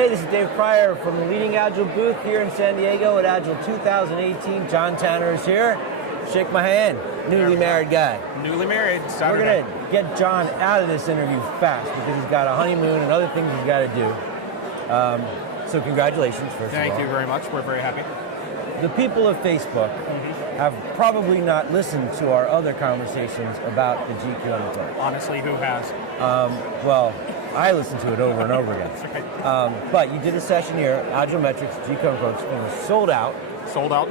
Hey, this is Dave Pryor from the Leading Agile booth here in San Diego at Agile 2018. John Tanner is here. Shake my hand. Newly married guy. Newly married. Saturday. We're going to get John out of this interview fast because he's got a honeymoon and other things he's got to do. So congratulations, first of all. Thank you very much. We're very happy. The people of Facebook have probably not listened to our other conversations about the GQM approach. Honestly, who has? Well, I listened to it over and over again. That's right. But you did a session here, Agile Metrics, GQM approach, and it was sold out. Sold out.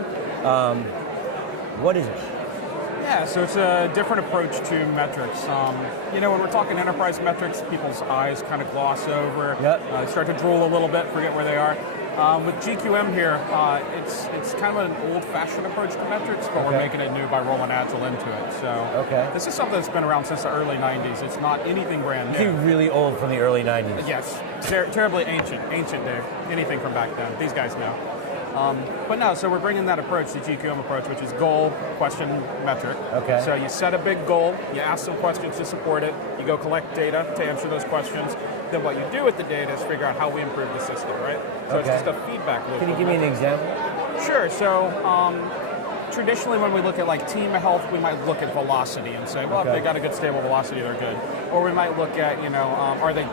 What is it? Yeah, so it's a different approach to metrics. When we're talking enterprise metrics, people's eyes kind of gloss over. Yep. Start to drool a little bit, forget where they are. With GQM here, it's kind of an old-fashioned approach to metrics, but we're making it new by rolling Agile into it. So this is something that's been around since the early 90s. It's not anything brand new. You're really old from the early 90s. Yes, terribly ancient, Dave. Anything from back then. These guys know. But no, so we're bringing that approach, the GQM approach, which is goal, question, metric. Okay. So you set a big goal, you ask some questions to support it, you go collect data to answer those questions. Then what you do with the data is figure out how we improve the system, right? So it's just a feedback loop. Can you give me an example? Sure. So traditionally when we look at like team health, we might look at velocity and say, well, if they got a good stable velocity, they're good. Or we might look at, are they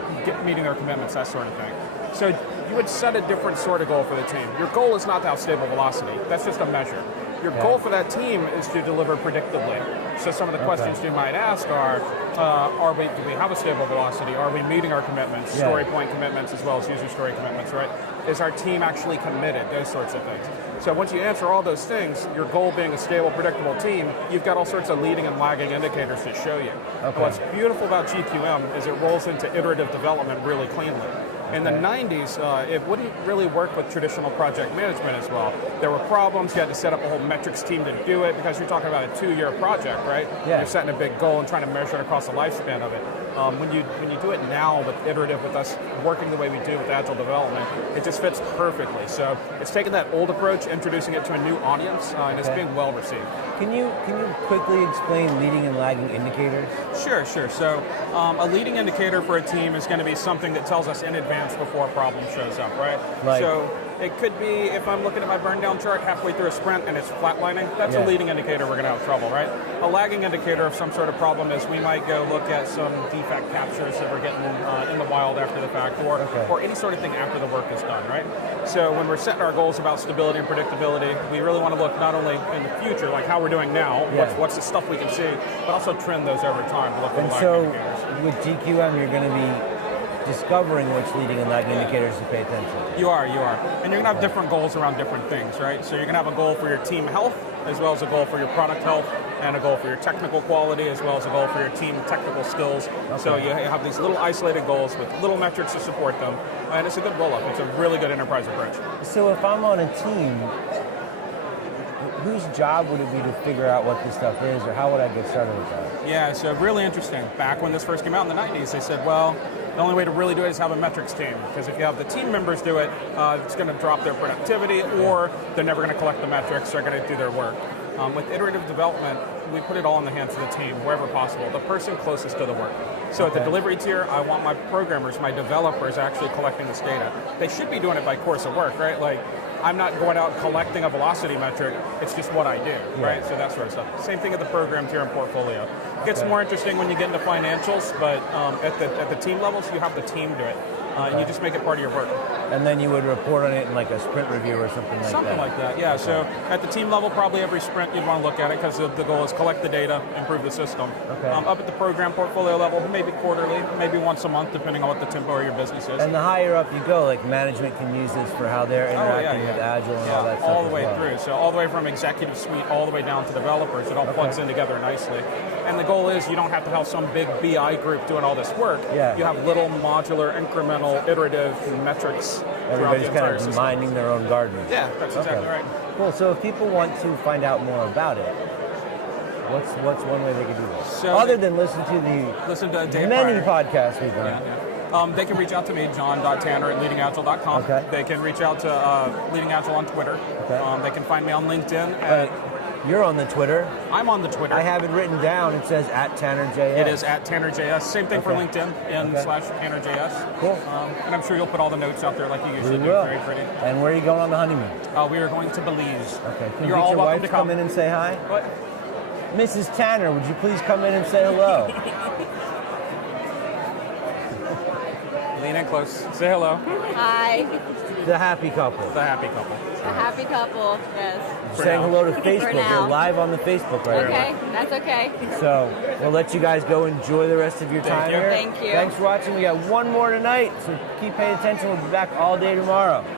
meeting their commitments, that sort of thing. So you would set a different sort of goal for the team. Your goal is not to have stable velocity. That's just a measure. Your goal for that team is to deliver predictably. So some of the questions you might ask are do we have a stable velocity? Are we meeting our commitments, story point commitments as well as user story commitments, right? Is our team actually committed? Those sorts of things. So once you answer all those things, your goal being a stable, predictable team, you've got all sorts of leading and lagging indicators to show you. And what's beautiful about GQM is it rolls into iterative development really cleanly. In the 90s, it wouldn't really work with traditional project management as well. There were problems. You had to set up a whole metrics team to do it because you're talking about a 2-year project, right? Yeah. You're setting a big goal and trying to measure it across the lifespan of it. When you do it now with iterative, with us working the way we do with Agile development, it just fits perfectly. So it's taking that old approach, introducing it to a new audience, and it's being well received. Can you quickly explain leading and lagging indicators? Sure. So a leading indicator for a team is going to be something that tells us in advance before a problem shows up, right? So it could be, if I'm looking at my burn down chart halfway through a sprint and it's flatlining, that's a leading indicator we're going to have trouble, right? A lagging indicator of some sort of problem is we might go look at some defect captures that we're getting in the wild after the fact, or any sort of thing after the work is done, right? So when we're setting our goals about stability and predictability, we really want to look not only in the future, like how we're doing now, what's the stuff we can see, but also trend those over time to look for lagging indicators. With GQM, you're going to be discovering which leading and lagging indicators to pay attention to. You are. And you're going to have different goals around different things, right? So you're going to have a goal for your team health, as well as a goal for your product health, and a goal for your technical quality, as well as a goal for your team technical skills. So you have these little isolated goals with little metrics to support them, and it's a good roll-up. It's a really good enterprise approach. So if I'm on a team, whose job would it be to figure out what this stuff is, or how would I get started with that? Yeah, so really interesting. Back when this first came out in the 90s, they said, well, the only way to really do it is have a metrics team, because if you have the team members do it, it's going to drop their productivity, or they're never going to collect the metrics, they're going to do their work. With iterative development, we put it all in the hands of the team, wherever possible, the person closest to the work. So at the delivery tier, I want my programmers, my developers actually collecting this data. They should be doing it by course of work, right? Like, I'm not going out collecting a velocity metric, it's just what I do, right? So that sort of stuff. Same thing at the program tier and portfolio. It gets more interesting when you get into financials, but at the team levels, you have the team do it. And you just make it part of your work. And then you would report on it in like a sprint review or something like that? Something like that, yeah. So at the team level, probably every sprint you'd want to look at it because the goal is collect the data, improve the system. Up at the program portfolio level, maybe quarterly, maybe once a month, depending on what the tempo of your business is. And the higher up you go, like management can use this for how they're interacting with Agile and all that stuff. All the way through. So all the way from executive suite all the way down to developers, it all plugs in together nicely. And the goal is you don't have to have some big BI group doing all this work. You have little modular, incremental, iterative metrics. Everybody's kind of minding their own garden. Yeah, that's exactly right. Cool. So if people want to find out more about it, what's one way they can do this? So other than listen to Dave many podcasts we've done. They can reach out to me, john.tanner@leadingagile.com. They can reach out to Leading Agile on Twitter. They can find me on LinkedIn. You're on the Twitter. I'm on the Twitter. I have it written down. It says @TannerJS. It is @TannerJS. Same thing for LinkedIn, /TannerJS. Cool. And I'm sure you'll put all the notes out there like you usually do. Very pretty. And where are you going on the honeymoon? We are going to Belize. Okay. Can You're all your welcome wife to come in and say hi? What? Mrs. Tanner, would you please come in and say hello? Lean in close. Say hello. Hi. The happy couple. The happy couple. A happy couple, yes. Saying hello to Facebook. now. They're live on the Facebook right now. Okay, that's okay. So we'll let you guys go enjoy the rest of your time here. Thank you. Thanks for watching. We got one more tonight, so keep paying attention. We'll be back all day tomorrow.